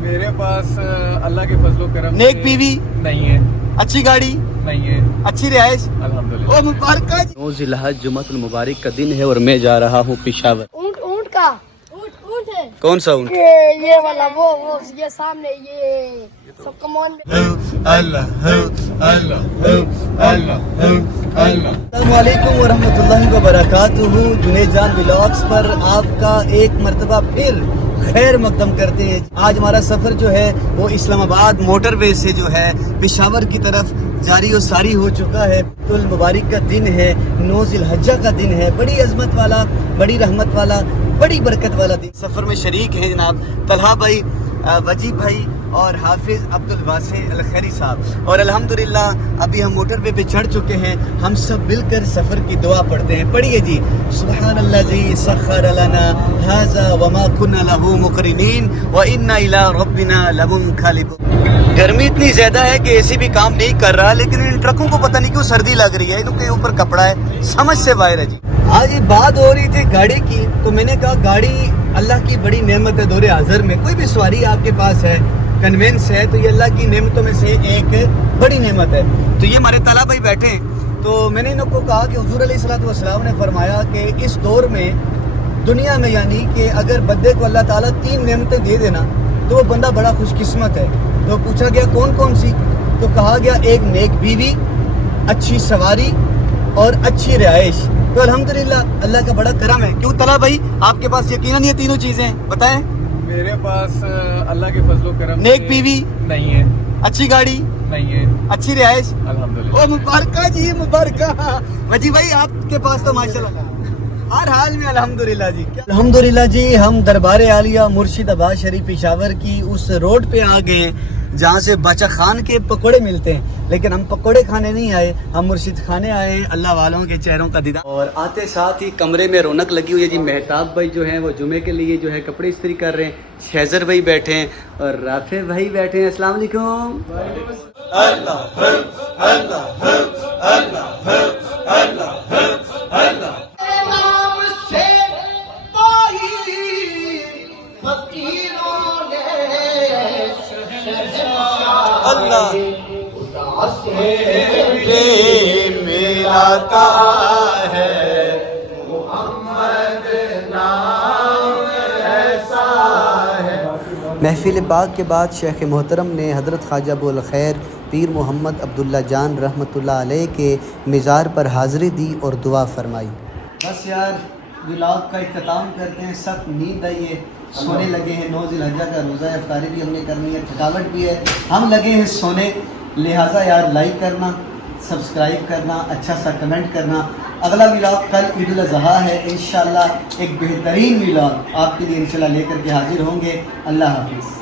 میرے پاس اللہ کے فضل و کرم نیک بیوی نہیں ہے، اچھی گاڑی نہیں ہے، اچھی رہائش الحمدللہ۔ او مبارکہ 9 ذی الحج جمعۃ المبارک کا دن ہے اور میں جا رہا ہوں پشاور۔ اونٹ کا اونٹ ہے کون سا اونٹ؟ یہ والا وہ یہ سامنے یہ سب کمان اللہ اللہ اللہ اللہ۔ السلام علیکم ورحمۃ اللہ وبرکاتہ۔ جنید جان ولاگس پر آپ کا ایک مرتبہ پھر خیر مقدم کرتے ہیں۔ آج ہمارا سفر جو ہے وہ اسلام آباد موٹر وے سے جو ہے پشاور کی طرف جاری و ساری ہو چکا ہے۔ تو المبارک کا دن ہے، 9 ذی الحجہ کا دن ہے، بڑی عظمت والا، بڑی رحمت والا، بڑی برکت والا دن۔ سفر میں شریک ہیں جناب طلحہ بھائی، وجیب بھائی اور حافظ عبد الواسع الخیری صاحب، اور الحمدللہ ابھی ہم موٹر وے پہ چڑھ چکے ہیں۔ ہم سب مل کر سفر کی دعا پڑھتے ہیں۔ پڑھیے جی، سبحان الذی سخر لنا ھذا وما كنا له مقرنین وانا الی ربنا لمنقلبون۔ گرمی اتنی زیادہ ہے کہ اے سی بھی کام نہیں کر رہا، لیکن ان ٹرکوں کو پتہ نہیں کیوں سردی لگ رہی ہے، ان کے اوپر کپڑا ہے، سمجھ سے باہر ہے جی۔ آج بات ہو رہی تھی گاڑی کی، تو میں نے کہا گاڑی اللہ کی بڑی نعمت ہے دور حاضر میں۔ کوئی بھی سواری آپ کے پاس ہے، کنوینس ہے، تو یہ اللہ کی نعمتوں میں سے ایک بڑی نعمت ہے۔ تو یہ ہمارے طلحہ بھائی بیٹھے ہیں، تو میں نے ان کو کہا کہ حضور علیہ الصلوۃ والسلام نے فرمایا کہ اس دور میں دنیا میں یعنی کہ اگر بندے کو اللہ تعالیٰ 3 نعمتیں دے دینا تو وہ بندہ بڑا خوش قسمت ہے۔ تو پوچھا گیا کون کون سی، تو کہا گیا ایک نیک بیوی، اچھی سواری اور اچھی رہائش۔ تو الحمدللہ اللہ کا بڑا کرم ہے۔ کیوں طلحہ بھائی آپ کے پاس یقیناً یہ تینوں چیزیں ہیں؟ بتائیں۔ میرے پاس اللہ کے فضل و کرم نیک بیوی نہیں ہے، اچھی گاڑی نہیں ہے، اچھی رہائش الحمدللہ۔ او مبارکہ جی مبارکہ۔ وجی بھائی آپ کے پاس تو ماشاءاللہ ہر حال میں الحمدللہ جی۔ الحمدللہ جی، ہم دربار عالیہ مرشد آباد شریف پشاور کی اس روڈ پہ آ گئے ہیں جہاں سے باچا خان کے پکوڑے ملتے ہیں، لیکن ہم پکوڑے کھانے نہیں آئے، ہم مرشد خانے آئے ہیں، اللہ والوں کے چہروں کا دیدار۔ اور آتے ساتھ ہی کمرے میں رونق لگی ہوئی ہے جی۔ مہتاب بھائی جو ہیں وہ جمعے کے لیے جو ہے کپڑے استری کر رہے ہیں، شہزر بھائی بیٹھے ہیں اور رافع بھائی بیٹھے ہیں۔ السلام علیکم۔ اللہ ملاتا ہے محمد نام ایسا ہے۔ محفل پاک کے بعد شیخ محترم نے حضرت خواجہ ابو الخیر پیر محمد عبداللہ جان رحمۃ اللہ علیہ کے مزار پر حاضری دی اور دعا فرمائی۔ بس یار ولاگ کا اختتام کرتے ہیں، سخت نیند آئی ہے، سونے لگے ہیں۔ 9 ذی الحجہ کا روزہ افطاری بھی ہم نے کرنی ہے، تھکاوٹ بھی ہے، ہم لگے ہیں سونے۔ لہٰذا یار لائک کرنا، سبسکرائب کرنا، اچھا سا کمنٹ کرنا۔ اگلا ولاگ کل عید الاضحیٰ ہے، انشاءاللہ ایک بہترین ولاگ آپ کے لیے انشاءاللہ لے کر کے حاضر ہوں گے۔ اللہ حافظ۔